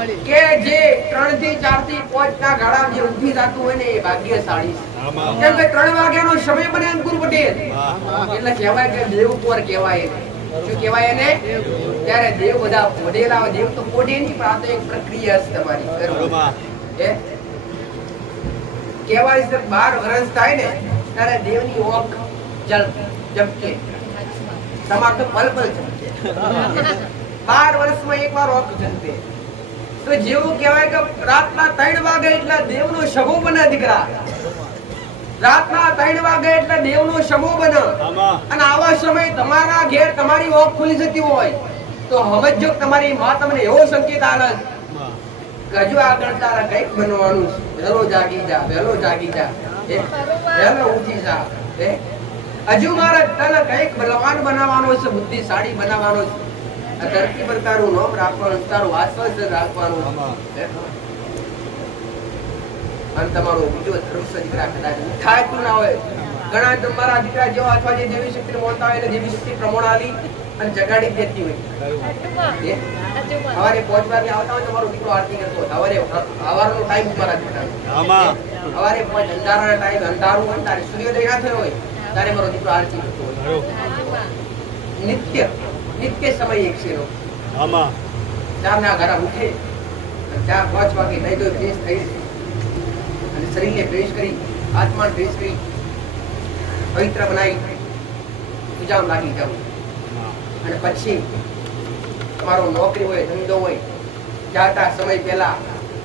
કે જે 3 થી 4 થી 5 ના ગાળા જે ઊંધી જાતું હોય ને એ ભાગ્યશાળી છે. કેમ કે 3 વાગ્યાનો સમય બને અંકુર પટેલ એટલે કહેવાય કે દેવ પર કહેવાય. શું કહેવાય એને? ત્યારે દેવ બધા વડેલા દેવ તો કોડે નહીં, પણ આ તો એક પ્રક્રિયા છે તમારી. કહેવાય છે 12 વર્ષ થાય ને ત્યારે દેવની ઓખ જપકે, તમાર તો પલ પલ જપકે. 12 વર્ષમાં એકવાર ઓખ જપકે. તો જેવું કહેવાય કે રાતના 3 વાગે એટલે દેવનો સમૂહ બને દીકરા. રાતના 3 વાગે એટલે દેવનો સમૂહ બને. અને આવા સમય તમારા ઘેર તમારી ઓખ ખુલી જતી હોય તો સમજો તમારી માં તમને એવો સંકેત આલે કે હજુ આગળ તારા કંઈક બનવાનું છે. વહેલો જાગી જા, વહેલો જાગી જા, વહેલો ઉઠી જા. હજુ મારા તને કંઈક બલવાન બનાવવાનો છે, બુદ્ધિશાળી બનાવવાનો છે. આ ધરતી પર તારું નામ રાખવાનું, તારું આશ્વાસન રાખવાનું. અને તમારો બીજો ધર્મ દીકરા કદાચ થાય તું ના હોય. ઘણા તમારા દીકરા જેવા અથવા જે દેવી શક્તિ મોટા હોય એને દેવી શક્તિ પ્રમાણાલી અને જગાડી દેતી હોય. સવારે 5 વાગે આવતા હોય તમારો દીકરો આરતી કરતો હોય. સવારનો ટાઈમ તમારા દીકરા સવારે 5 અંધારાના ટાઈમ અંધારું હોય તારે સૂર્યોદય ના થયો હોય ત્યારે મારો દીકરો આરતી કરતો હોય. નિત્ય સમય એક છે. 4 ના ઘરા ઉઠે 4-5 વાગે નહીં તો ફ્રેશ થઈ અને શરીરને ફ્રેશ કરી, આત્માને ફ્રેશ કરી, પવિત્ર બનાવી પૂજામાં લાગી જાવ. અને પછી તમારો નોકરી હોય, ધંધો હોય, જાતા સમય પહેલા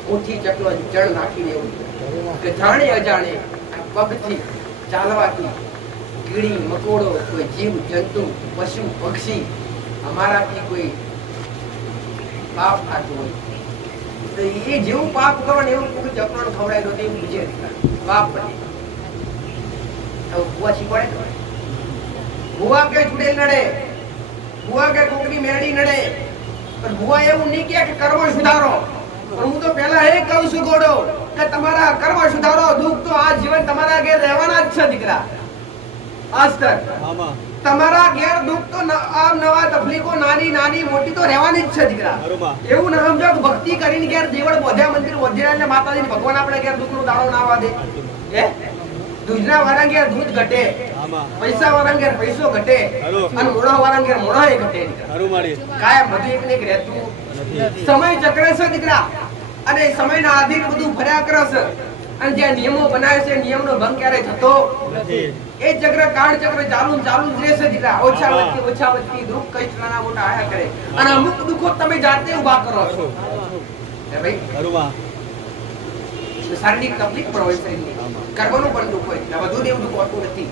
મુઠ્ઠી ચકલો જળ નાખી દેવું કે જાણે અજાણે પગથી ચાલવાથી કીડી મકોડો, કોઈ જીવ જંતુ, પશુ પક્ષી અમારાથી કોઈ પાપ થતું હોય તો એ જેવું પાપ કરવાનું એવું ચકલોને ખવડાવી દો તો એવું બીજે પાપ પડે. ભૂવા શીખવાડે, ભૂવા કે ચૂડેલ નડે, ભૂવા કે કોકની મેળી નડે, પણ ભૂવા એવું નહીં કે કર્મ સુધારો. પણ હું તો પહેલા એ કહું છું ગોડો કે તમારા કર્મ સુધારો. દુઃખ તો આ જીવન તમારા ઘેર રહેવાના જ છે દીકરા. આસ્તર તમારા ઘેર દુઃખ તો નવા તકલીફો નાની નાની મોટી તો રહેવાની જ છે દીકરા. એવું ના સમજો કે ભક્તિ કરીને ઘેર દેવળ બોધ્યા મંદિર બોધ્યા એટલે માતાજી ભગવાન આપણે ઘેર દુઃખનો દાડો ના વાદે. દૂધના વાળા ઘેર દૂધ ઘટે, પૈસા વાળા ઘેર પૈસો ઘટે, અને મોણા વાળા ઘેર મોણા એ ઘટે. કાયમ બધું એક ને એક રહેતું સમય ચક્ર છે દીકરા. અને સમયના આધીન બધું ફર્યા કરે છે. અને જે નિયમો બનાવે છે નિયમનો ભંગ ક્યારે થતો નથી. એ ચક્ર કાળ ચક્ર ચાલુ જ રહેશે દીકરા. ઓછા વધતી દુઃખ કઈ નાના મોટા આયા કરે. અને અમુક દુઃખો તમે જાતે ઉભા કરો છો. શારીરિક તકલીફ પણ હોય, શરીરની કર્મનું પણ દુઃખ હોય. બધું એવું દુઃખ હોતું નથી.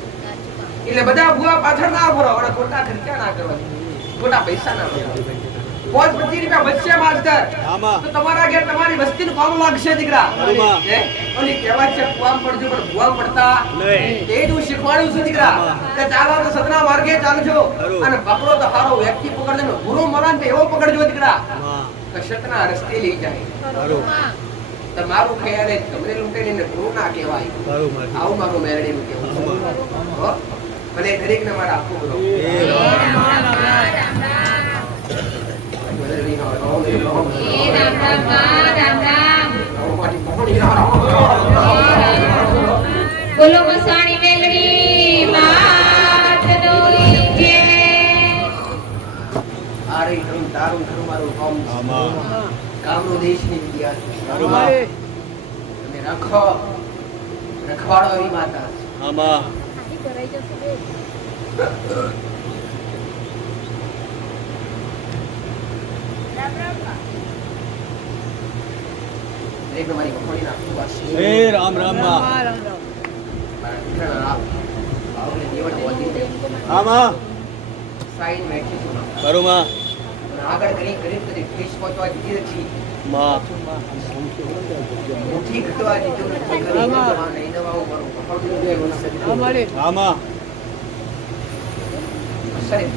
એટલે બધા ભૂવા પાછળ ના ફરો, અને ખોટા ખર્ચા ના કરવા, ખોટા પૈસા ના ભરવા. 5-25 રૂપિયા બચશે માસ્ટર તો તમારા ઘેર તમારી વસ્તીનું કામ લાગશે દીકરા. ઓલી કહેવાય છે કુવામ પડજો પણ ભૂવામ પડતા નહીં. એ જ હું શીખવાડું છું દીકરા કે ચાલો તો સદના માર્ગે ચાલજો, અને પકડો તો સારો વ્યક્તિ પકડજો, ગુરુ મહારાજ તો એવો પકડજો દીકરા કે સતના રસ્તે લઈ જાય. તમારું ખ્યાલ તમને લૂંટે ને ગુરુ ના કહેવાય. આવું મારું મેરડીનું કહેવું. ભલે દરેકને મારા આપવું ગુરુ. બોલો મસાણી મેલડી માતનો જય. આરે ધર્મ તારું ધર્મ મારું કામ કામનો દેશની વિદ્યા તમે રાખો રખવાડો એવી માતા. રામ રામ આગળ કરી કરી ફીસ પહોંચવા દીધી નથી. મુઠ્ઠી ઘટવા દીધું નથી.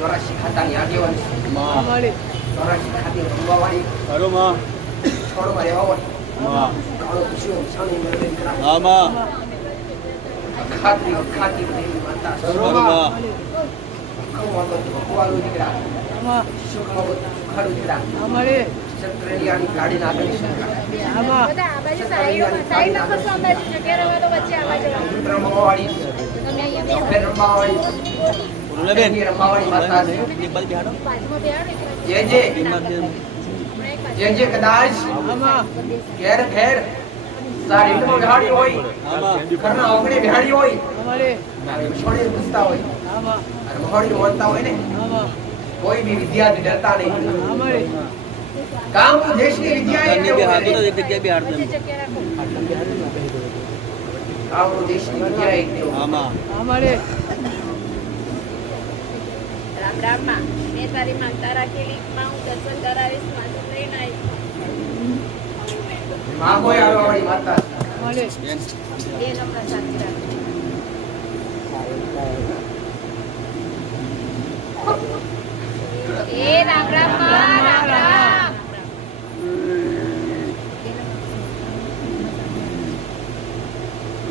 ચોરાશી ખાતાની આગેવાન ચોરાશી ખાતી રમવાવાળી છોડમાં રહેવાવાળી કાળો પૂછ્યો છાણી મેળવે ખાતી ખાતી બધી માતા ભગવાન દીકરા સુખમાં ખાડું દીકરા ક્ષત્રિયાની ગાડી નાખી છે બધા આ બાજુ સાઈડ નખો આ બાજુ જગ્યા રહેવા તો વચ્ચે આ બાજુ રમવાવાળી તમે અહીંયા ફેર રમવાવાળી રૂલાબેન રમવાવાળી માતા છે એક બાજુ બેહાડો બાજુમાં બેહાડો જે કદાચ ઘેર ઘેર સારીમાં બેહાડી હોય ઘરના ઓગણે બેહાડી હોય મહોણી પૂછતા હોય અને મહોણી માનતા હોય ને કોઈ બી વિદ્યાર્થી ડરતા નહીં કામ તો દેશની વિદ્યા બંને બેહાડો તો એક જગ્યાએ બેહાડો વચ્ચે જગ્યા રાખો કામ તો દેશની વિદ્યા એક દેવ આમાં રામ રામ માં મેં તારી માનતા રાખેલી માં હું દર્શન કરાવીશ માથું લઈને આવી માં કોઈ આવવાવાળી માતા બેન એ નમ્ર શાંતિ રાખો એ રામ રામ માં રામ રામ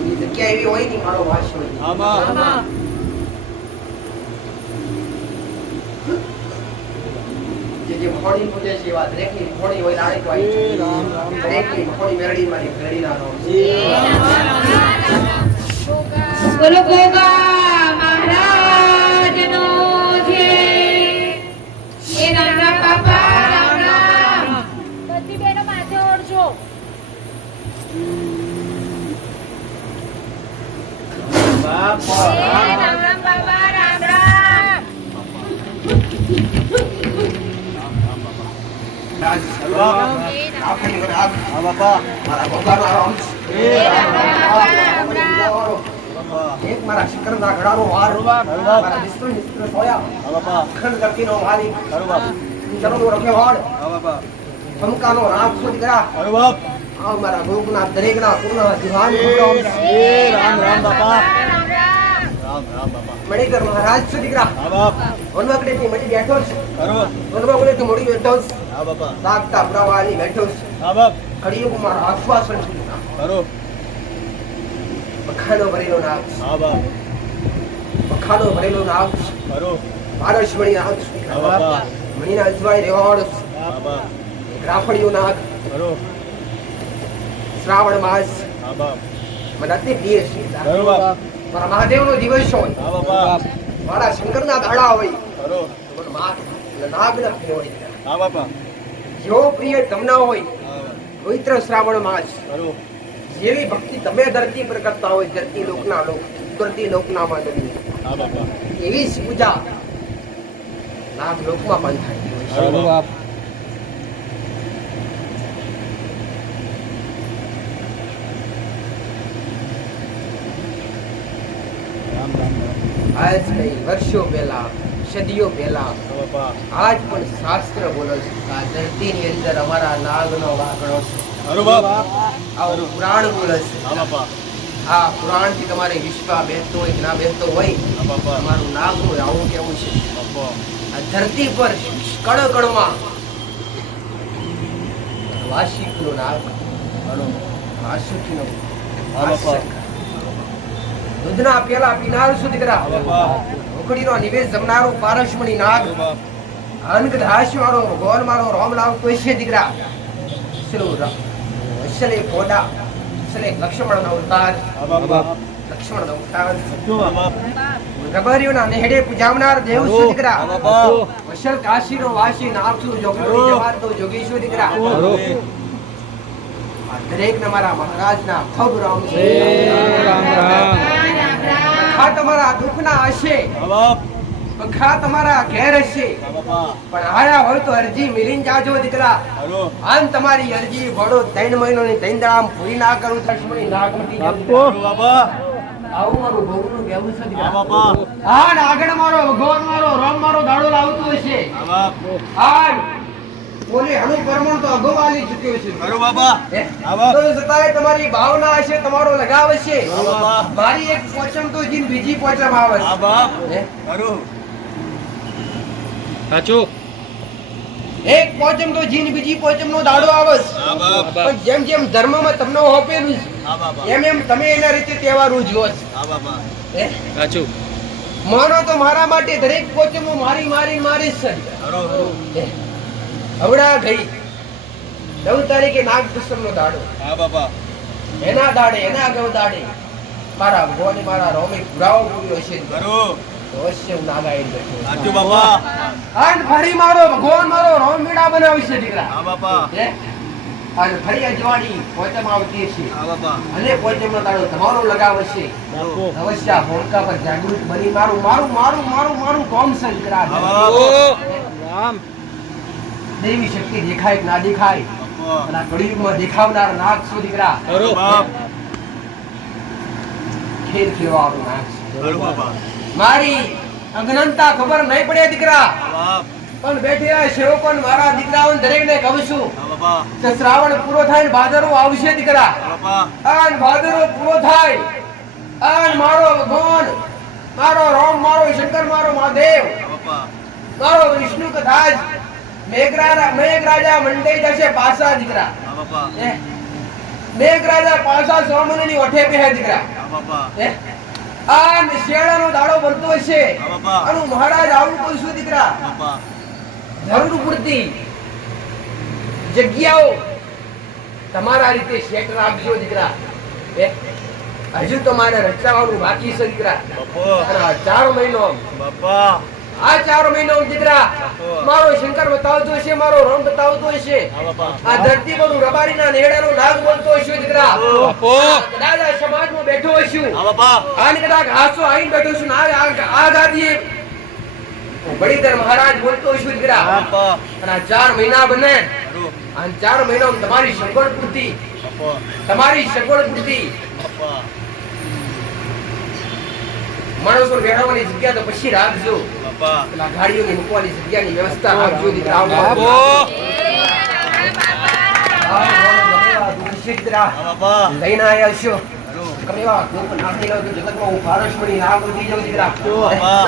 એ જગ્યા એવી હોય કે મારો વાસ હોય આમાં જે મહોણી પૂજે છે એવા દરેકની મહોણી હોય રાણી તો આવી દરેકની મહોણી મેરડી મારી મેરડીના નામ બોલો ગોગા મહારાજનો જય એ રામ રામ બાપા રામ રામ બધી બેનો માથે ઓળજો એ રામ રામ બાપા રામ રામ આપણી ઘરે આપ આ બાપા મારા ભગવાનનો રામ એ રામ રામ એક મારા શિખરના ઘડાનો વાર મારા વિષ્ણુ મિત્ર સોયા આ બાપા અખંડ ગતિનો માલિક અરે બાપ ચરણનો રખેવાળ આ બાપા ખમકાનો રામ ખુદ કરા અરે બાપ આ મારા ગુરુના દરેકના પૂર્ણ દિવાન એ રામ રામ બાપા રામ રામ રામ રામ બાપા મણિકર મહારાજ સુધી કરા આ બાપ વનવાકડેથી મટી બેઠો છે અરે વનવાકડેથી મળી બેઠો છે આ બાપા તાકતા પ્રવાહની બેઠો છે આ બાપ કળિયુગ મારા આશ્વાસન છે અરે પખાનો ભરેલો નાગ છે. આ બાપ પખાનો ભરેલો નાગ છે. અરે પારસમણી નાગ છે. આ બાપા મણીના અજવાય રેવાવાળો છે. આ બાપ એક રાફડિયો નાગ અરે શ્રાવણ માસ આ બાપ મને અતિ પ્રિય છે અરે બાપ મારા મહાદેવનો દિવસ હોય આ બાપા મારા શંકરના દાડા હોય અરે મને નાગ પ્રિય હોય આ બાપા જેવો પ્રિય તમને હોય પવિત્ર શ્રાવણ માસ અરે જેવી ભક્તિ તમે ધરતી પર કરતા હોય ધરતી લોકના માધવી આ બાપા એવી જ પૂજા નાગ લોકમાં પણ થાય અરે બાપ રામ રામ રામ આજ નહીં વર્ષો પહેલા સદીઓ પહેલા આ બાપા આજ પણ શાસ્ત્ર બોલે છે કે આ ધરતીની અંદર અમારા નાગનો વાગડો છે અરે બાપ આવું પુરાણ બોલે છે આ બાપા આ પુરાણથી તમારે વિશ્વા બેસતો હોય કે ના બેસતો હોય આ બાપા તમારું નાગનું આવું કેવું છે બાપા આ ધરતી પર કણ કણમાં વાર્ષિકનો નાગ અરે વાર્ષિકનો આ બાપા દૂધના પેલા પીનાર સુધી કરા આ બાપા ઉકડીનો નિવેશ જમનારો પારસમણી નાગ અરે બાપ અંક ધાશ મારો ગોલ મારો રોમ લાવતો છે દીકરા અસલે પોડા અસલે લક્ષ્મણનો અવતાર આ બાપા લક્ષ્મણનો અવતાર આ બાપ ગબરીઓના નેહડે પૂજાવનાર દેવ આ છું દીકરા બાપા અસલ કાશીનો વાસી નાગસુ જોગી જવાર તો જોગીશું દીકરા આ દરેક મારા મહારાજના ખબ રામ છે રામ રામ આ તમારા દુઃખના હશે આ બાપ પખા તમારા ઘેર હશે આ બાપા પણ આયા હોય તો અરજી મિલીને જાજો દીકરા અરે આમ તમારી અરજી ભણો 3 મહિનાની 3 દાડામાં પૂરી ના કરું લક્ષ્મણી નાગ મટી જાય અરે બાપા આવું મારું બહુનું કહેવું છે આ દીકરા બાપા આ નાગણ મારો ભગવાન મારો રામ મારો દાડો લાવતો હશે આ બાપ આ બોલે હણુ પરમણ તો અગોવાલી ચૂક્યો છે અરે બાપા હે? આ બાપ તો છતાંય તમારી ભાવના હશે તમારો લગાવ હશે આ બાપા મારી એક પોચમ તો જીન બીજી પોચમ આવે આ બાપ હે? અરે એક પોચમ તો જીન બીજી પોચમ નો દાડો આવે છે. આ બાપ પણ જેમ જેમ ધર્મમાં તમને હોપેલું છે આ બાપા એમ એમ તમે એના રીતે તહેવાર ઉજવો છો આ બાપા હે? માનો તો મારા માટે દરેક પોચમો મારી મારી મારી જ છે અરે હે? હવડા ગઈ 9 તારીખે નાગપુષ્પમનો દાડો. હા બાપા. એના દાડે એના ગૌ દાડે મારા ભગવાને મારા રોમે પુરાવો પૂર્યો છે. ખરું. અવશ્ય હું નાગ આવીને બેઠો. સાચું બાપા. અને ફરી મારો ભગવાન મારો રોમ મેળા બનાવશે દીકરા. હા બાપા. હે? અને ફરી અજવાડી પોચમ આવતી છે. હા બાપા. અને પોચમનો દાડો તમારો લગાવશે. અવશ્ય હોલકા પર જાગૃત બની મારું મારું મારું મારું મારું કોમ સંકરા. હા બાપા. રામ દેવી શક્તિ દેખાય કે ના દેખાય બાપા. અને આ કળિયુગમાં દેખાવનાર નાગ શું દીકરા? ખરું બાપ. ખેલ ખેલવાળો નાગ છે. ખરું બાપા. મારી અજ્ઞાનતા ખબર નહીં પડે દીકરા, બાપ. પણ બેઠેલા સેવકોને મારા દીકરાઓને દરેકને કહું છું હા બાપા. કે શ્રાવણ પૂરો થાય ને ભાદરવો આવશે દીકરા. હા બાપા. અને ભાદરવો પૂરો થાય અને મારો ભગવાન મારો રામ મારો શંકર મારો મહાદેવ હા બાપા. મારો વિષ્ણુ કથાજ મેઘરાજા મંડાઈ જશે પાસા દીકરા. હા બાપા. હે? મેઘરાજા પાસા સોમનની ઓઠે બેહે દીકરા. હા બાપા. હે? આ શિયાળાનો દાડો બનતો હશે હા બાપા. અને હું મહારાજ આવું કહું છું દીકરા, બાપા. જરૂર પૂરતી જગ્યાઓ તમારા રીતે સેટ રાખજો દીકરા. હે? હજુ તો મારે રચાવાનું બાકી છે દીકરા. બાપા. અને આ 4 મહિનો બાપા. આ 4 મહિનો દીકરા મારો શંકર બતાવતો હશે, મારો રામ બતાવતો હશે. હા બાપા. આ ધરતી પર રબારીના નેડાનો નાગ બોલતો હશે દીકરા. બાપો કદાચ આ સમાજમાં બેઠો હશું હા બાપા. આને કદાચ હાસો આઈને બેઠો છું ને આ ગાદીએ બળીધર મહારાજ બોલતો હશું દીકરા. બાપા. અને આ 4 મહિના બને ખરું. આ 4 મહિનામાં તમારી સગવડ પૂરતી બાપા. તમારી સગવડ પૂરતી બાપા. માણસો બેઠવાની જગ્યા તો પછી રાખજો. બાપા. પેલા ગાડીઓની મૂકવાની જગ્યાની વ્યવસ્થા રાખજો દીકરા. બાપો દીકરા હા બાપા. લઈને આવ્યા છો. ખરું. કમેવા કોક નાખી લો તો જગતમાં હું પારસમણી રાગ ઉઠી જાઉં દીકરા. બાપા.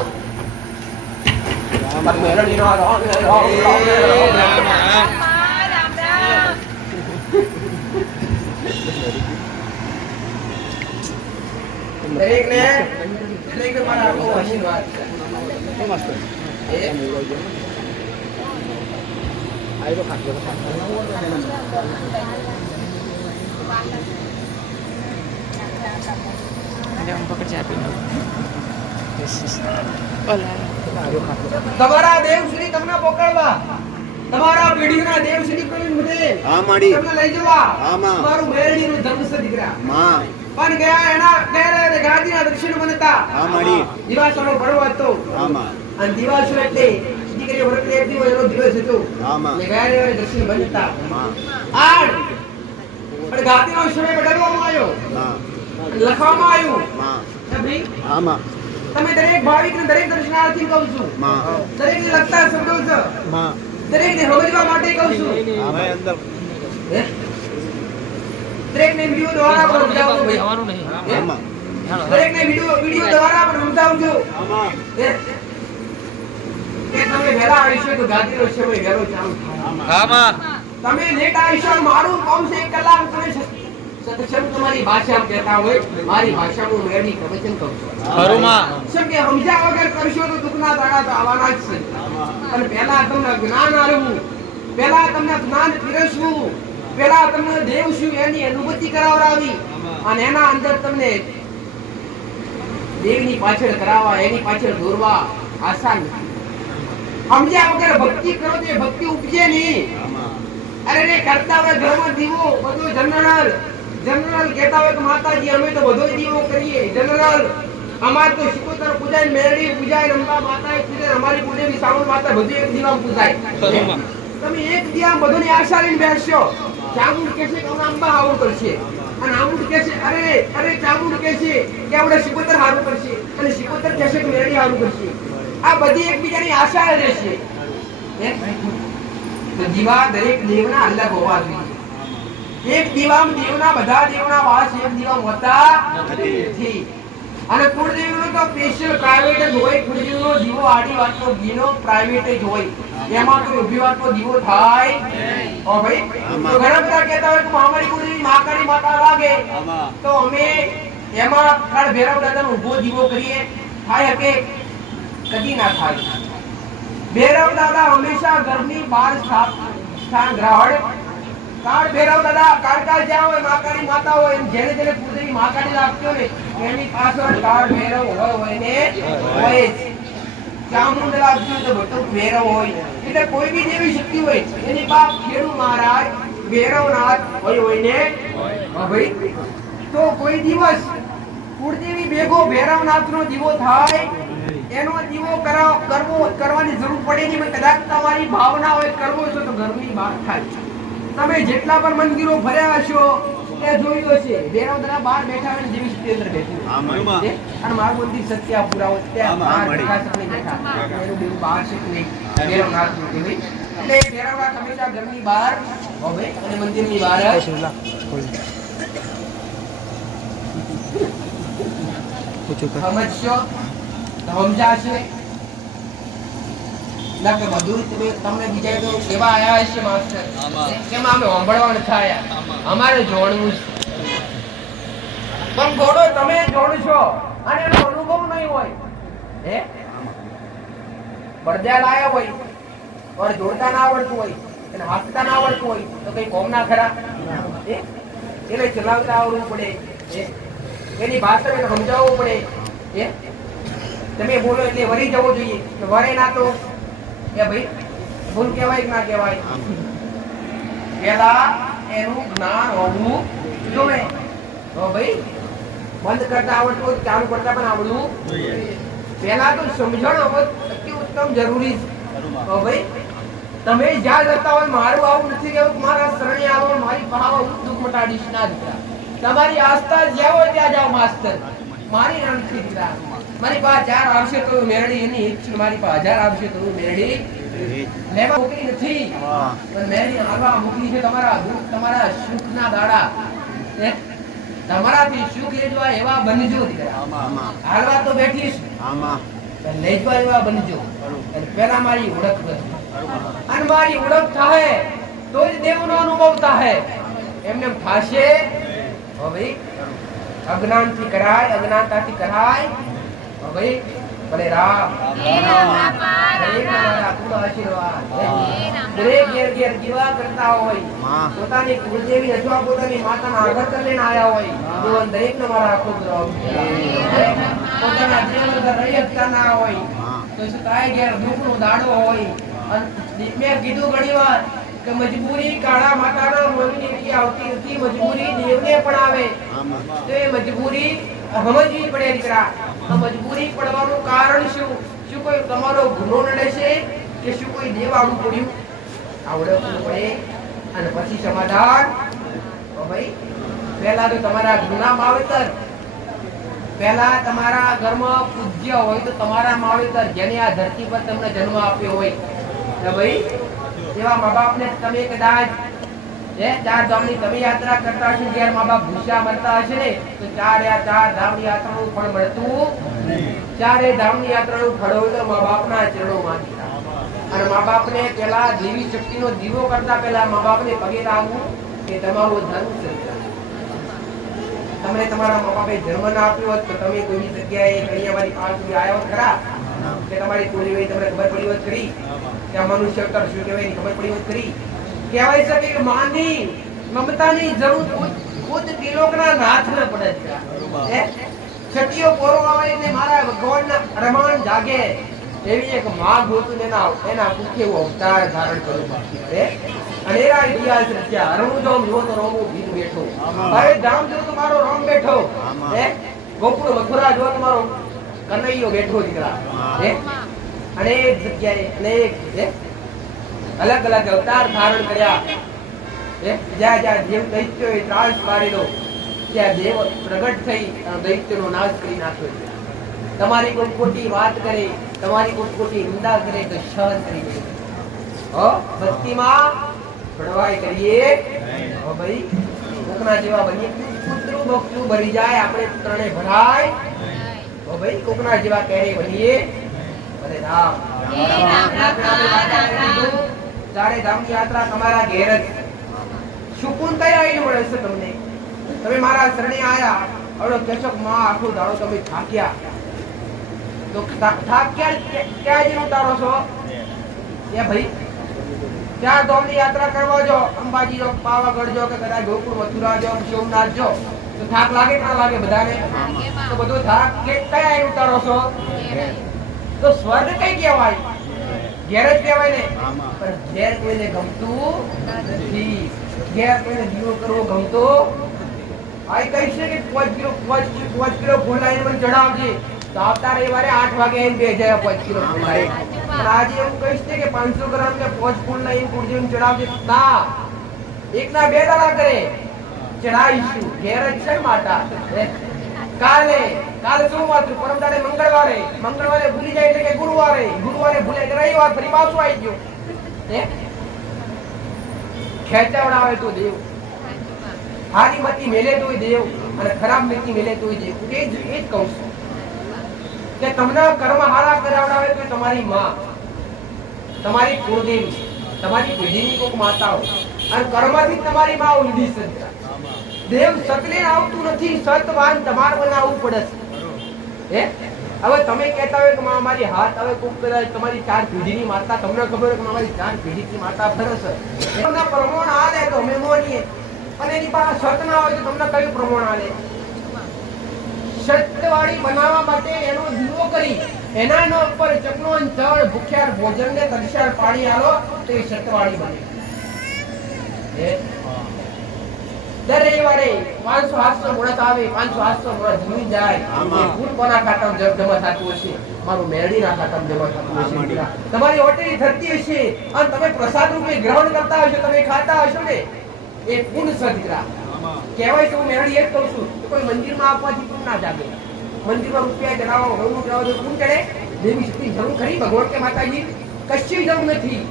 તમારી મેલડીનો આ રાગ, રાગ, રાગ, રાગ, રાગ. રામ રામ. દરેકને મારા બહુ આશીર્વાદ છે. એ તમારા દેવ શ્રી તમને પકડવા, તમારા પેઢીના દેવ શ્રી કરીને મને હા માડી તમને લઈ જવા. હા, માં. મારું મેરડીનું ધર્મ છે દીકરા. માં પણ ગયા એના ત્યારે ગાદીના દર્શન બનતા હા માડી દિવાસનો પડવો હતો. હા માં અને દિવાસો એટલે દીકરી વ્રત લેતી હોય એનો દિવસ હતો. હા માં ને ગયા ત્યારે દર્શન બનતા. માં આજ પણ ગાદીનો સમય બદલવામાં આવ્યો, માં લખવામાં આવ્યું. માં હે ભાઈ, હા માં તમે દરેક ભાવિકને દરેક દર્શનાર્થી કહું છું, માં દરેકને લગતા શબ્દો છે, માં દરેકને સમજવા માટે કહું છું. હા ભાઈ માં અંદર. હે? દરેકને વિડીયો દ્વારા પણ સમજાવજો ભાઈ. હે? હા માં દરેકને વિડીયો દ્વારા પણ સમજાવજો. હા માં હે? કે તમે વહેલા આવીશો તો ગાદીનો સમય વહેલો ચાલુ થાય. હા માં તમે લેટ આવીશો, મારું કામ છે 1 કલાક. તમે સત્સંગ તમારી ભાષામાં કહેતા હોય, મારી ભાષામાં હું મેળવી પ્રવચન કરું છું. ખરું માં શું કે સમજ્યા વગર કરશો તો દુઃખના દાડા તો આવવાના જ છે. અને પહેલા તમને જ્ઞાન આલવું, પહેલા તમને જ્ઞાન પીરસવું, પહેલા તમને દેવ શું એની અનુભૂતિ કરાવડાવી અને એના અંદર તમને દેવની પાછળ કરાવવા, એની પાછળ દોરવા આસાન નથી. સમજ્યા વગર ભક્તિ કરો તો એ ભક્તિ ઉપજે નહીં. અરે રે કરતા હોય ઘરમાં દીવો બધું જનરલ કહેતા હોય કે માતાજી અમે તો બધો દીવો કરીએ જનરલ. અમાર તો શિકોતર પૂજાય, મેરડી પૂજાય, અંબા માતાએ પૂજાય, અમારી પૂજેલી સાવણ માતા બધું એક દીવામાં પૂજાય. તમે એક દીવા બધોની આશા લઈને બેસશો. ચામુંડ કહેશે કે અમે અંબા આવું કરશે, અને આમુંડ કહેશે અરે ચામુંડ કહેશે કે આપણે શિકોતર હારું કરશે, અને શિકોતર કહેશે કે મેરડી હારું કરશે. આ બધી એકબીજાની આશા રહેશે. હે? તો દીવા દરેક દેવના અલગ હોવા જોઈએ. એક દીવામાં દેવના બધા દેવના વાસ એક દીવામાં હોતા નથી. અને કુળદેવીનો તો સ્પેશિયલ પ્રાઇવેટ જ હોય. કુળદેવીનો દીવો આડી વાતનો ઘીનો પ્રાઇવેટ જ હોય, એમાં કોઈ ઊભી વાતનો દીવો થાય. ઓ ભાઈ, તો ઘણા બધા કહેતા હોય કે અમારી કુળદેવી મહાકાળી માતા લાગે તો અમે એમાં કાળ ભૈરવ દાદાનો ઊભો દીવો કરીએ. થાય કે કદી ના થાય. ભૈરવ દાદા હંમેશા ઘરની બહાર સ્થાન ગ્રહણ કાળ ભૈરવ દાદા કાળકા જ્યાં હોય મહાકાળી માતા હોય એમ જેને જેને કુદરતી મહાકાળી લાગતો ને એની પાછળ કાળ ભૈરવ હોય ને હોય જ. ચામુંડ લાગતું તો ભટક ભૈરવ હોય એટલે કોઈ બી દેવી શક્તિ હોય એની બાપ ખેડુ મહારાજ ભૈરવનાથ હોય ને હા ભાઈ. તો કોઈ દિવસ કુળદેવી ભેગો ભૈરવનાથનો દીવો થાય એનો દીવો કરવાની જરૂર પડે નહીં, પણ કદાચ તમારી ભાવના હોય કરવો છો તો ઘરની બહાર થાય. તમે જેટલા પણ મંદિરો ફર્યા હશો એ જોયું હશે ભૈરવદાદા બહાર બેઠા હોય દેવી શક્તિ અંદર બેઠી હોય. અને મારું મંદિર સત્યાપુરા હોય ત્યાં બહાર બેઠા છે નહીં બેઠા એનું દેવું બહાર છે કે નહીં ભૈરવનાથનું દેવી. એટલે ભૈરવનાથ હંમેશા ઘરની બહાર હવે અને મંદિરની બહાર જ સમજશો સમજાશે ના કે બધું તમને બીજા તો કેવા આયા હશે માસ્ટર કેમ અમે સાંભળવા નથી આયા અમારે જોડવું છે. પણ ઘોડો તમે જોડશો અને એનો અનુભવ નહીં હોય હે બળદિયા લાયા હોય ઓર જોડતા ના આવડતું હોય એને હાંકતા ના આવડતું હોય તો કઈ કોમ ના ખરા એને ચલાવતા આવડવું પડે એની ભાષા એને સમજાવવું પડે તમે બોલો એટલે વરી જવો જોઈએ વરે ના તો કે ભાઈ ભૂલ કહેવાય કે ના કહેવાય પેલા એનું જ્ઞાન હોવું જોઈએ. તો ભાઈ બંધ કરતા આવડતું હોય ચાલુ કરતા પણ આવડવું જોઈએ. પેલા તો સમજણ અતિ ઉત્તમ જરૂરી છે. તો ભાઈ તમે જ્યાં જતા હોય મારું આવું નથી કેવું મારા શરણે આવો મારી પાવા દુઃખ મટાડીશ ના દીકરા. તમારી આસ્થા જ્યાં હોય ત્યાં જાઓ માસ્ટર. મારી નથી દીકરા મારી પાસે 4 આવશે તો મેરડી એની એક છે મારી પાસે 1000 આવશે તો મેરડી લેવા મોકલી નથી પણ મેરડી હાલવા મોકલી છે તમારા દુઃખ તમારા સુખના દાડા તમારાથી સુખ લેજવા એવા બનજો દીકરા. હાલવા તો બેઠી છે લેજવા એવા બનજો. અને પહેલા મારી ઓળખ કરજો અને મારી ઓળખ થાય તો જ દેવનો અનુભવ થાય. એમને થાશે હવે અજ્ઞાનથી કરાય અજ્ઞાનતાથી કરાય હવે ભલે રામ દરેક ઘેર ઘેર જીવા કરતા હોય પોતાની કુળદેવી અથવા પોતાની માતાના આગળ કરીને આયા હોય જીવન દરેક ને મારા આખો પોતાના જીવન રહી શકતા ના હોય તો કાંઈ ઘેર દુઃખનો દાડો હોય. મેં કીધું ઘણી વાર કે મજબૂરી કાળા માતાના મોની આવતી નથી મજબૂરી દેવને પણ આવે તો એ મજબૂરી સમજવી પડે દીકરા. આ મજબૂરી પડવાનું કારણ શું કોઈ તમારો ગુનો નડે છે કે શું કોઈ દેવ આવું પડ્યું આવડવું પડે અને પછી સમાધાન. ભાઈ પહેલા તો તમારા ગુના માવતર પહેલા તમારા ઘરમાં પૂજ્ય હોય તો તમારા માવતર જેને આ ધરતી પર તમને જન્મ આપ્યો હોય ભાઈ એવા મા બાપ ને તમે કદાચ 4 ધામની તમે યાત્રા કરતા હશો ઘેર મા બાપ ભૂસ્યા મરતા હશે ને તો 4 ધામની યાત્રાનું ફળ મળતું 4 ધામની યાત્રાનું ફળ હોય તો મા બાપના ચરણોમાં અને મા બાપને પેલા દેવી શક્તિનો દીવો કરતા પહેલા મા બાપને પગે લાગવું એ તમારો ધર્મ છે. તમને તમારા મા બાપે જન્મ ના આપ્યો હોત તો તમે કોઈ જગ્યાએ કઈ અમારી પાસે આવ્યા હોત ખરા કે તમારી કુળદેવી તમને ખબર પડી હોત ખરી કે આ મનુષ્ય અવતાર શું કહેવાય ખબર પડી હોત ખરી. કહેવાય છે કે માની મમતાની જરૂર ખુદ ત્રિલોકના નાથને પડે છે. છટીઓ પોરો આવે એટલે મારા ભગવાનના અરમાન જાગે એવી એક માગ હોતું એના પુખે અવતાર ધારણ કરવું પડે. અને એના ઇતિહાસ રચ્યા. હરણું જો જો તો રોમો ભીત બેઠો હવે ધામ જો તો મારો રામ બેઠો ગોકુળ મથુરા જો તો મારો કનૈયો બેઠો દીકરા. અનેક જગ્યાએ અનેક અલગ અલગ અવતાર ધારણ કર્યા. જ્યાં જ્યાં દેવ દૈત્યોએ ત્રાસ પાડેલો ત્યાં દેવ પ્રગટ થઈ અને દૈત્યનો નાશ કરી નાખ્યો. તમારી કોઈ ખોટી વાત કરે તમારી કોઈ ખોટી નિંદા કરે તો સહન કરી દે. ભક્તિમાં ભળવાઈ કરીએ ભાઈ કોકના જેવા બનીએ. પુત્રું ભક્તું ભરી જાય આપણે પુત્રને ભરાય ભાઈ કોકના જેવા કહે બનીએ. ભલે રામ 4 ધામની યાત્રા તમારા ઘેર જ સુકૂન કઈ આવીને મળે છે તમને. તમે મારા શરણે આયા અડો કેશક માં આખો દાડો તમે થાક્યા તો થાક ક્યાં જેવું ઉતારો છો એ ભાઈ ચાર ધામની યાત્રા કરવા જો, અંબાજી જો, પાવાગઢ જો, કે કદાચ ગોકુળ મથુરા જો, સોમનાથ જો, તો થાક લાગે કે ના લાગે બધાને? તો બધો થાક કયા અહીં ઉતારો છો? તો સ્વર્ગ કઈ કહેવાય? ઘેર જ કહેવાય ને. પણ ઘેર કોઈને ગમતું નથી. ઘેર કોઈને દીવો કરવો ગમતો આ કહી છે કે 5 કિલો ફૂલ લાઈને મને ચડાવજે, તો આવતા રવિવારે 8 વાગે આવીને બે જાય 5 કિલો ફૂલ લાઈને. પણ આજે એવું કહીશ છે કે 500 ગ્રામ કે 5 ફૂલ લાઈને કુળજીને ચડાવજે. ના, એકના બે દાડા કરે ચડાવીશું. ઘેર જ છે માતા. કાલે સોમવાર, પરમ દાડે મંગળવારે ભૂલી જાય એટલે કે ગુરુવારે ભૂલાય એટલે રવિવાર ફરી પાછું આવી ગયો. ખેંચાવડાવે તો દેવ, હારી મતી મેલે તોય દેવ, અને ખરાબ મતી મેલે તોય દેવ. એ જ કહું છું કે તમને કર્મ હારા કરાવડાવે તો તમારી માં, તમારી કુળદેવી, તમારી પેઢીની કોક માતાઓ, અને કર્મથી તમારી માં ઊંધી સંતા. દેવ સતને આવતું નથી, સતવાન તમારે બનાવવું પડે છે. હવે તમે કહેતા હોય કે અમારી હાથ હવે કોક કદાચ તમારી 4 પેઢીની માતા, તમને ખબર હોય કે અમારી 4 પેઢીની માતા ફરે છે, એમના પ્રમાણ આલે તો અમે મોનીએ. અને એની પાસે સત ના હોય તો તમને કયું પ્રમાણ આલે? સત્યવાળી બનાવવા માટે એનો દીવો કરી એના ઉપર ચકનો અને ચળ ભૂખ્યાર ભોજન ને તરસ્યાર પાણી આલો તો એ સત્યવાળી બને. દર રવિવારે 500-800 મોણસ આવે, 500-800 મોણસ જમી જાય. ફૂલ કોના ખાતામાં જમા થતું હશે? મારું મેરડીના ખાતામાં જમા થતું હશે. તમારી હોટેલ થતી હશે અને તમે પ્રસાદ રૂપે ગ્રહણ કરતા હશો, તમે ખાતા હશો ને, એ પુણ્ય સદિકરા કહેવાય. તો હું મેરડી એ જ કહું છું કે કોઈ મંદિરમાં આપવાથી પુણ્ય ના જાગે. મંદિરમાં રૂપિયા ચડાવો, ઘઉં ચડાવો તો પુણ્ય ચડે? દેવી શક્તિ જરૂર ખરી ભગવાન કે માતાજી? કશી જરૂર નથી.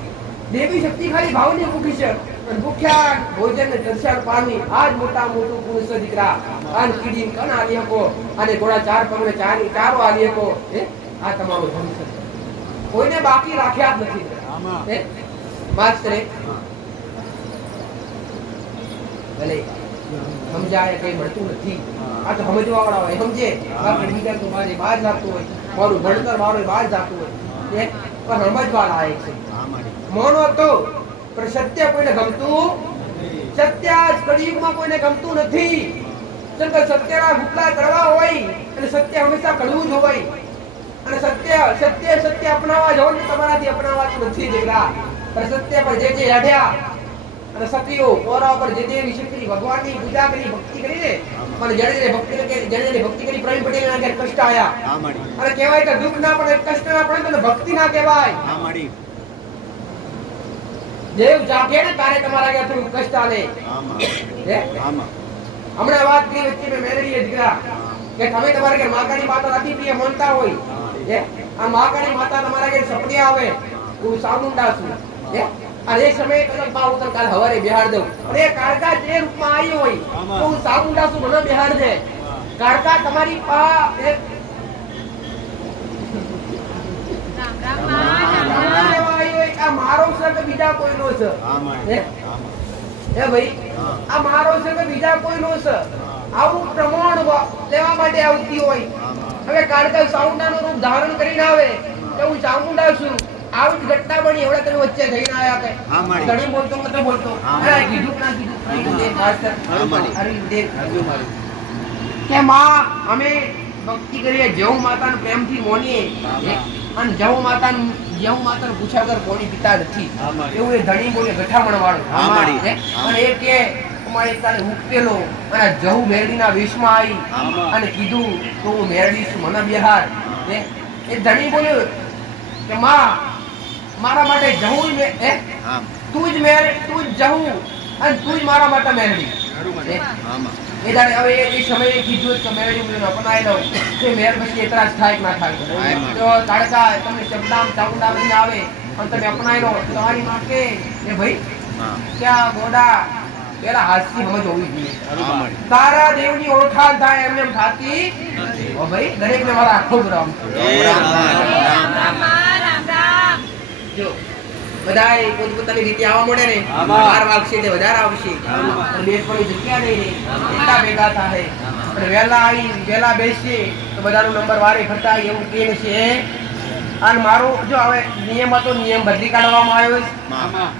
દેવી શક્તિ ખાલી ભાવની ભૂખી છે. ભૂખ્યા ભોજન ને તરસ્યાર પાણી, આજ મોટા મોટું પુરુષ દીકરા. કાન કીડી કન આલી હકો, અને ઘોડા 4 પગને ચારો આલી હકો. આ તમારો ધન છે, કોઈને બાકી રાખ્યા જ નથી. માસ્તરે ભલે સમજાય કઈ મળતું નથી. આ તો સમજવા વાળા હોય સમજે. બીજા તો મારે બહાર જતું હોય, મારું ભણતર મારું બહાર જતું હોય, પણ સમજવા લાયક છે. મોનો તો પણ સત્ય કોઈને ગમતું, સત્ય આજ કળિયુગમાં કોઈને ગમતું નથી. સત્યના ભૂખલા કરવા હોય અને સત્ય હંમેશા કડવું જ હોય. અને સત્ય અપનાવવા જાવ ને તમારાથી અપનાવાતું નથી દીકરા. પણ સત્ય પર જે હેડ્યા અને સત્યો પોરા પર જે વિશે કરી, ભગવાનની પૂજા કરી, ભક્તિ કરી ને, અને જેણે ભક્તિ કરી પ્રવીણ પટેલ ના ઘેર કષ્ટ આયા. અને કહેવાય કે દુઃખ ના પડે, કષ્ટ ના પડે તો ભક્તિ ના કહેવાય. દેવ જાગે ને તારે તમારા ઘેર થોડું કષ્ટ આલે. હમણાં વાત કરી વચ્ચે મેં મેળવી દીકરા કે તમે તમારા ઘેર માતાની માતા અતિ પ્રિય માનતા હોય, આ માતાની માતા તમારા ઘેર સપને આવે, હું ચામુંડા છું, અને એ સમયે કદાચ બા ઉતર કાલ હવારે બિહાર દઉં, અને એ કાળકા જે રૂપમાં આવ્યો હોય તો હું ચામુંડા છું, મને બિહાર દે. કાળકા તમારી પા મારો છે કે બીજા કોઈનો છે? હે ભાઈ, આ મારો છે કે બીજા કોઈનો છે? આવું પ્રમાણ લેવા માટે આવતી હોય. હવે કાળકા ચામુંડાનું રૂપ ધારણ કરીને આવે કે હું ચામુંડા છું, આવી જ ઘટના બની. એવડા તમે વચ્ચે જઈને આયા કે ઘણી બોલતો નતો બોલતો, કીધું ના કીધું કે માં અમે ભક્તિ કરીએ, જેવું માતાને પ્રેમથી મોનીએ, અને જેવું માતાને પૂછ્યા વગર કોની પિતા નથી, એવું એ ધણી બોલે ગઠામણ વાળો. અને એ કે અમારે તારે ઉકેલો, અને જહુ મેરડીના વેશમાં આવી અને કીધું તો હું મેરડી છું, મને બિહાર. એ ધણી બોલ્યો કે માં મારા માટે જહું તું જ જહું, અને તું જ મારા માટે મેરડી. એ દાડે હવે એ સમયે કીધું કે મેરડી મને અપનાવી લઉં, કે મેર પછી એતરાજ થાય કે ના થાય. તો કાળકા તમને શબ્દામ ચામુંડા બની આવે અને તમે અપનાવી લો, તમારી માં કે ભાઈ ક્યાં ગોડા પેલા હાથથી સમજ હોવી જોઈએ. તારા દેવની ઓળખાણ થાય એમને એમ થાતી ઓ ભાઈ. દરેકને મારા ખૂબ રામ. જો બધાય પોતપોતાની રીતે આવવા મળે ને, 12 વાગશે તે વધારે આવશે, બેસવાની જગ્યા નહીં રે, એટલા ભેગા થાય. અને વહેલા બેસીએ તો બધાનો નંબર વારે ખટાય એવું કે છે. અને મારો જો હવે નિયમ હતો, નિયમ બદલી કાઢવામાં આવ્યો છે.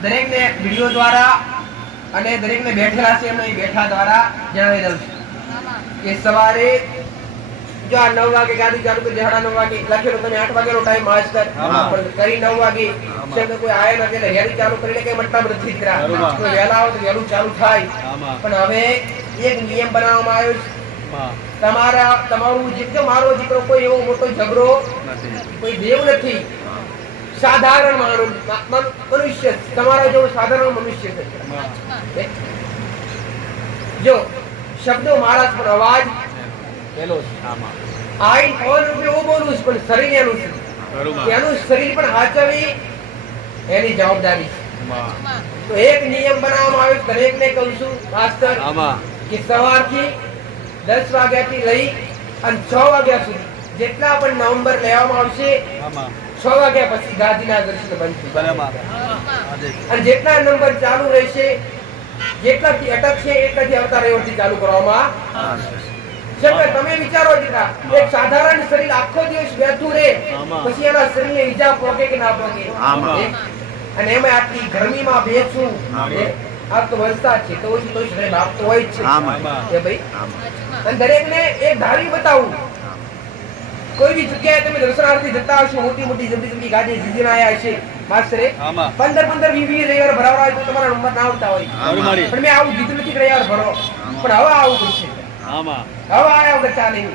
દરેકને વિડીયો દ્વારા અને દરેકને બેઠેલા છે એમને બેઠા દ્વારા જણાવી દઉં છું કે સવારે જો આ 9 વાગે ગાડી ચાલુ કરી 9:30 વાગે લખેલું તમે 8 વાગેનો ટાઈમ માસ્ટર પણ કરી 9 વાગે જેમ કે કોઈ આયા નથી એટલે ગાડી ચાલુ કરીને કઈ મતલબ નથી કરા. કોઈ વહેલા આવે તો વહેલું ચાલુ થાય. પણ હવે એક નિયમ બનાવવામાં આવ્યો છે. તમારું જીતો મારો દીકરો કોઈ એવો મોટો ઝઘડો કોઈ દેવ નથી, સાધારણ મનુષ્ય, તમારા જેવો સાધારણ મનુષ્ય છે. જો શબ્દો મારા પણ અવાજ એનો છે. આઈ ઓન રૂપે હું બોલું છું પણ શરીર એનું છે. એનું શરીર પણ હાચવી એની જવાબદારી છે. તો એક નિયમ બનાવવામાં આવ્યો દરેકને કહું છું માસ્ટર કે સવારથી 10 વાગ્યાથી લઈ અને 6 વાગ્યા સુધી જેટલા પણ નંબર લેવામાં આવશે 6 વાગ્યા પછી ગાદીના દર્શન બંધ થઈ જશે. અને જેટલા નંબર ચાલુ રહેશે જેટલાથી અટકશે એટલાથી આવતા રવિવારથી ચાલુ કરવામાં આવશે. તમે વિચારો દીકરા, એક સાધારણ શરીર આખો દિવસ બેઠું રહે પછી એના શરીરને ઈજા પહોંચે કે ના પહોંચે? અને એમાં આટલી ગરમીમાં બેસવું આ તો વરસાદ છે તો ઓછી તો શરીર આપતો હોય જ છે કે ભાઈ. અને દરેકને એક ધારી બતાવું, કોઈ બી જગ્યાએ તમે દર્શનાર્થી જતા હશો, મોટી મોટી જલ્દી ગાડી જીજીને આયા છે માસ્ટરે 15-20 રવિવાર ભરાવા હોય તો તમારા નંબર ના આવતા હોય. પણ મેં આવું કીધું નથી કે રવિવાર ભરો, પણ હવે આવું કરશે. હવે આયા વગર ચાલે નહીં.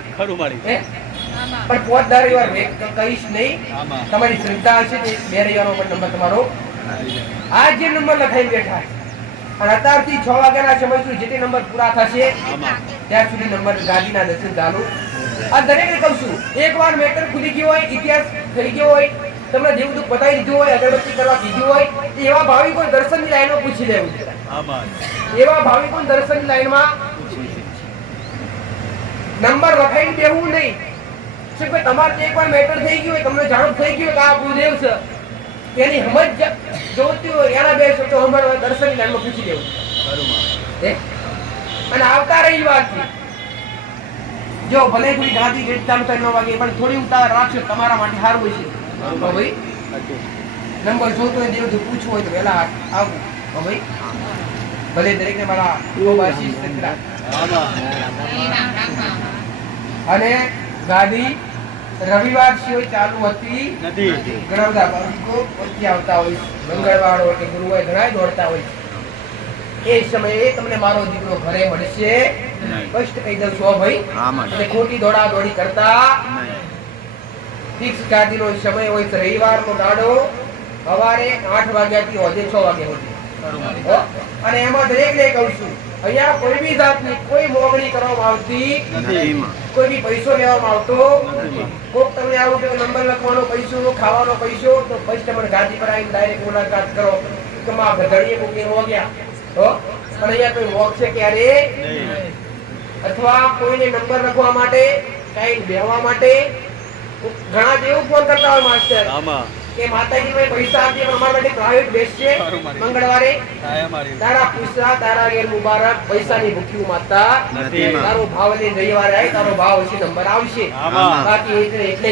પણ 5 રવિવાર કહીશ નહીં. તમારી શ્રદ્ધા હશે તો 2 રવિવારનો પણ નંબર તમારો આ જે નંબર લખાઈ બેઠા છે. અને અત્યારથી 6 વાગ્યાના સમય સુધી જેટલી નંબર પૂરા થશે ત્યાં સુધી નંબર ગાદીના દર્શન ચાલુ. આ દરેકને કહું છું, એકવાર મેટર ખુલી ગયો હોય, ઇતિહાસ થઈ ગયો હોય, તમને જેવું દુઃખ બતાવી દીધું હોય, અગરબત્તી કરવા કીધું હોય, એવા ભાવિકો દર્શનની લાઈનો પૂછી લેવું. એવા ભાવિકો દર્શનની લાઈનમાં નંબર લખાઈને દેવું નહીં. શું કે તમારે એકવાર મેટર થઈ ગયું હોય, તમને જાણ થઈ ગયું કે આ ગુરુદેવ છે, એની સમજ જોતી હોય એના બે શબ્દો સાંભળવા દર્શનની લાઈનમાં પૂછી દેવું. અને આવતા રવિવારથી જો ભલે થોડી ગાદી ગેટ ચાલુ થાય 9 વાગે પણ થોડી ઉતાવળ રાખશો તમારા માટે સારું હોય છે. ભાઈ નંબર જોતો હોય દેવથી પૂછવું હોય તો વહેલા આવું. ભાઈ ભલે દરેકને મારા ખૂબ આશીષ દીકરા. અને ગાડી રવિવાર સિવાય ચાલુ હતી નથી. ઘણા બધા ભાવિકો વચ્ચે આવતા હોય, મંગળવાર હોય કે ગુરુવારે ઘણા દોડતા હોય. એ સમયે તમને મારો દીકરો ઘરે મળશે સ્પષ્ટ કહી દઉં છું ભાઈ. એટલે ખોટી દોડા દોડી કરતા ફિક્સ ગાદીનો સમય હોય તો રવિવારનો દાડો સવારે 8 વાગ્યાથી સાંજે 6 વાગ્યા સુધી. અને એમાં દરેકને કહું છું અહીંયા કોઈ બી જાતની કોઈ મોગણી કરવામાં આવતી નથી, કોઈ બી પૈસો લેવામાં આવતો નથી. કોક તમને આવું કે નંબર લખવાનો પૈસો, ખાવાનો પૈસો, તો પછી તમે ગાદી પર આવીને ડાયરેક્ટ મુલાકાત કરો કે માં ગધડીએ કોકે હો ગયા. પણ અહીંયા કોઈ મોગ છે ક્યારે? અથવા કોઈને નંબર લખવા માટે, કઈ બેહવા માટે ઘણા જેવું ફોન કરતા હોય માસ્ટર કે માતાજી મેં પૈસા આપીએ પણ અમારા માટે પ્રાઇવેટ બેસશે મંગળવારે તારા પૂછા તારા ઘેર મુબારક પૈસાની ભૂખ્યું માતા તારો ભાવ લઈને રવિવારે આવી તારો ભાવ હશે નંબર આવશે. બાકી એટલે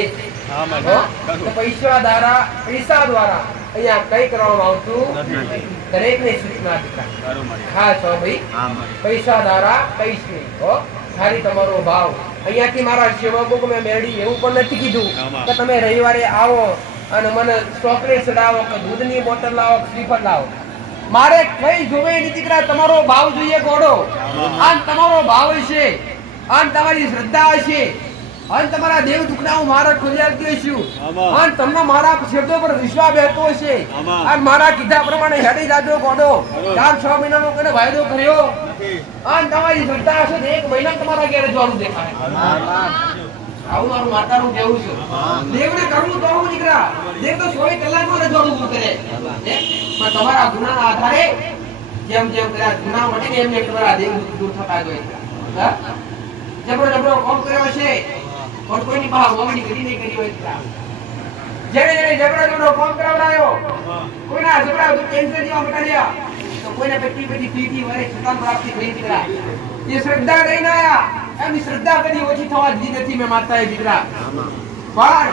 પૈસા દ્વારા અહીંયા કઈ કરવામાં આવતું દરેકને સૂચના દીકરા ખાસ હો ભાઈ. પૈસા દ્વારા કઈશ નહીં ખાલી તમારો ભાવ. અહીંયાથી મારા સેવકો મેં મેળવી એવું પણ નથી કીધું કે તમે રવિવારે આવો અને મને ચોકલેટ લાવો કે દૂધની બોટલ લાવો કે શ્રીફળ લાવો. મારે કઈ જોવે નહીં દીકરા, તમારો ભાવ જોઈએ ગોળો. અને તમારો ભાવ હશે અને તમારી શ્રદ્ધા હશે અને તમારા દેવ દુખના હું મારા ખોલિયાતી હશું અને તમને મારા શબ્દો પર વિશ્વાસ બેઠો હશે અને મારા કીધા પ્રમાણે હેડી જાજો ગોડો 4-6 મહિનાનો કને વાયદો કર્યો અને તમારી શ્રદ્ધા હશે તો 1 મહિના તમારા ઘેર જવાનું દેખાય. આવું મારું માતાનું કેવું છે. દેવને કરવું તો આવું દીકરા, દેવ તો 24 કલાકમાં રજવાડું ઊભું કરે. પણ તમારા ગુનાના આધારે જેમ જેમ કર્યા ગુના માટે એમ એમ તમારા દેવ દૂર થતા જાય. જબરો કોમ કર્યો છે પણ કોઈની પાસે મોગણી કરી નહીં કરી હોય. જેને જબરો કોમ કરાવડાયો કોઈના જબરા તો કેન્સર જેવા મટાડ્યા તો કોઈને પેટી પીટી વરે સતાન પ્રાપ્તિ કરી દીકરા. એ શ્રદ્ધા લઈને આયા, એમની શ્રદ્ધા કદી ઓછી થવા દીધી નથી મેં માતાએ દીકરા. પણ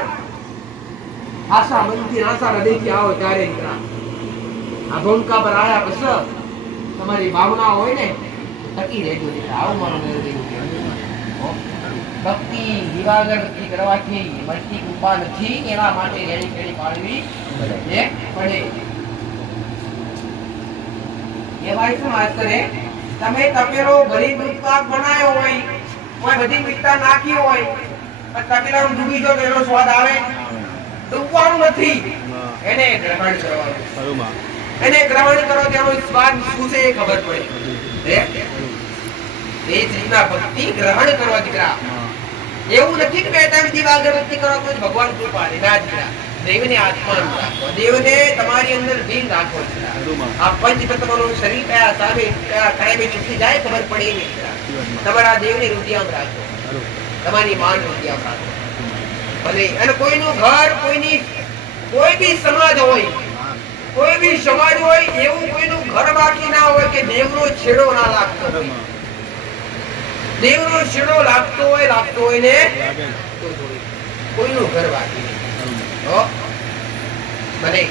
આશા મનથી આશા હૃદયથી આવો ત્યારે દીકરા આ ભૂમિકા પર આયા પછી તમારી ભાવના હોય ને ટકી રહેજો દીકરા. આવું મારું નિર્ણય. ભક્તિ દિવાગરથી કરવાથી મળતી કૃપા નથી, એના માટે રેડી કેડી પાડવી પડે. એ ભાઈ શું વાત કરે, તમે તપેલો ભરી દૂધ પાક બનાવ્યો હોય, કોઈ બધી મીઠા નાખી હોય, પણ તપેલામાં ડૂબી જો એનો સ્વાદ આવે? ડૂબવાનું નથી, એને ગ્રહણ કરવાનું. એને ગ્રહણ કરો તેનો સ્વાદ શું છે એ ખબર પડે. એ જ રીતના ભક્તિ ગ્રહણ કરવા દીકરા. એવું નથી કે બે ટાઈમ દીવાગરબત્તી કરો તો ભગવાન કૃપા દે. ના દીકરા, દેવને આત્માનું રાખો, દેવને તમારી અંદર દિલ રાખો. આ પંચ તત્વોનું શરીર કયા સામે કયા કાયમે ચૂકી જાય ખબર પડે નહીં. તમારા દેવને હૃદયમાં રાખો, તમારી માન હૃદયમાં રાખો. ભલે અને કોઈનું ઘર, કોઈ બી સમાજ હોય, કોઈ બી સમાજ હોય, એવું કોઈનું ઘર બાકી ના હોય કે દેવનો છેડો ના લાગતો હોય. દેવનો છેડો લાગતો હોય ને કોઈનું ઘર બાકી નહીં. ભલે